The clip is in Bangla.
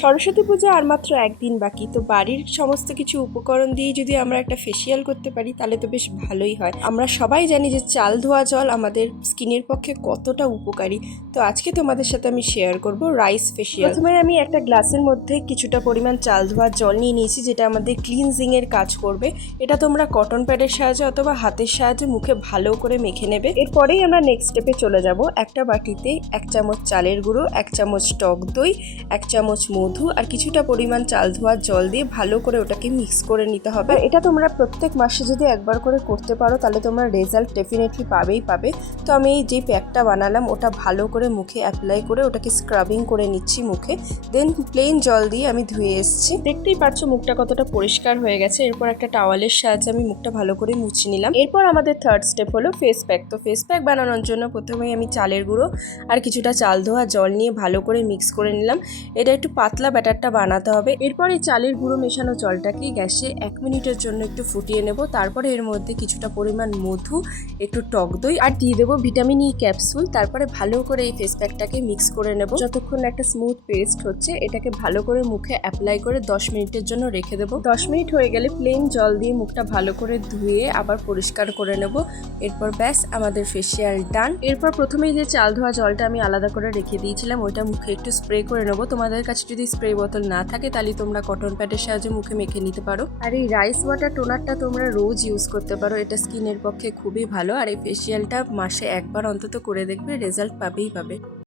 সরস্বতী পূজা আর মাত্র একদিন বাকি, তো বাড়ির সমস্ত কিছু উপকরণ দিয়ে যদি আমরা একটা ফেসিয়াল করতে পারি তাহলে তো বেশ ভালোই হয়। আমরা সবাই জানি যে চাল ধোয়া জল আমাদের স্কিনের পক্ষে কতটা উপকারী। তো আজকে তোমাদের সাথে আমি শেয়ার করব রাইস ফেসিয়াল। প্রথমে আমি একটা গ্লাসের মধ্যে কিছুটা পরিমাণ চাল ধোয়া জল নিয়ে নিয়েছি, যেটা আমাদের ক্লিনজিং এর কাজ করবে। এটা তোমরা কটন প্যাডের সাহায্যে অথবা হাতের সাহায্যে মুখে ভালো করে মেখে নেবে। এরপরেই আমরা নেক্সট স্টেপে চলে যাব। একটা বাটিতে 1 চামচ চালের গুঁড়ো, 1 চামচ টক দই, 1 চামচ মধু আর কিছুটা পরিমাণ চাল ধোয়ার জল দিয়ে ভালো করে ওটাকে মিক্স করে নিতে হবে। এটা তোমরা প্রত্যেক মাসে যদি একবার করে করতে পারো তাহলে তোমরা রেজাল্ট ডেফিনেটলি পাবে। তো আমি এই যে প্যাকটা বানালাম ওটা ভালো করে মুখে অ্যাপ্লাই করে ওটাকে স্ক্রাবিং করে নিচ্ছি মুখে। দেন প্লেন জল দিয়ে আমি ধুয়ে এসেছি। দেখতেই পাচ্ছ মুখটা কতটা পরিষ্কার হয়ে গেছে। এরপর একটা টাওয়ালের সাহায্যে আমি মুখটা ভালো করে মুছে নিলাম। এরপর আমাদের থার্ড স্টেপ হলো ফেস প্যাক। তো ফেস প্যাক বানানোর জন্য প্রথমেই আমি চালের গুঁড়ো আর কিছুটা চাল ধোয়া জল নিয়ে ভালো করে মিক্স করে নিলাম। এটা একটু পাতলা ব্যাটারটা বানাতে হবে। এরপর এই চালের গুঁড়ো মেশানো জলটাকে গ্যাসে 1 মিনিটের জন্য একটু ফুটিয়ে নেব। তারপরে এর মধ্যে কিছুটা পরিমাণ মধু, একটু টক দই আর দিয়ে দেবো ভিটামিন ই ক্যাপসুল। তারপরে ভালো করে এই ফেস প্যাকটাকে মিক্স করে নেব। যতক্ষণ একটা স্মুথ পেস্ট হচ্ছে এটাকে ভালো করে মুখে অ্যাপ্লাই করে 10 মিনিটের জন্য রেখে দেবো। 10 মিনিট হয়ে গেলে প্লেন জল দিয়ে মুখটা ভালো করে ধুয়ে আবার পরিষ্কার করে নেব। এরপর ব্যাস আমাদের ফেসিয়াল ডান। এরপর প্রথমেই যে চাল ধোয়া জলটা আমি আলাদা করে রেখে দিয়েছিলাম ওইটা মুখে একটু স্প্রে করে নেবো। তোমাদের কাছে যদি স্প্রে বোতল না থাকে তাহলে তোমরা কটন প্যাডের সাহায্যে মুখে মেখে নিতে পারো। আর এই রাইস ওয়াটার টোনারটা তোমরা রোজ ইউজ করতে পারো, এটা স্কিনের পক্ষে খুবই ভালো। আর এই ফেসিয়ালটা মাসে একবার অন্তত করে দেখবে, রেজাল্ট পাবেই পাবে।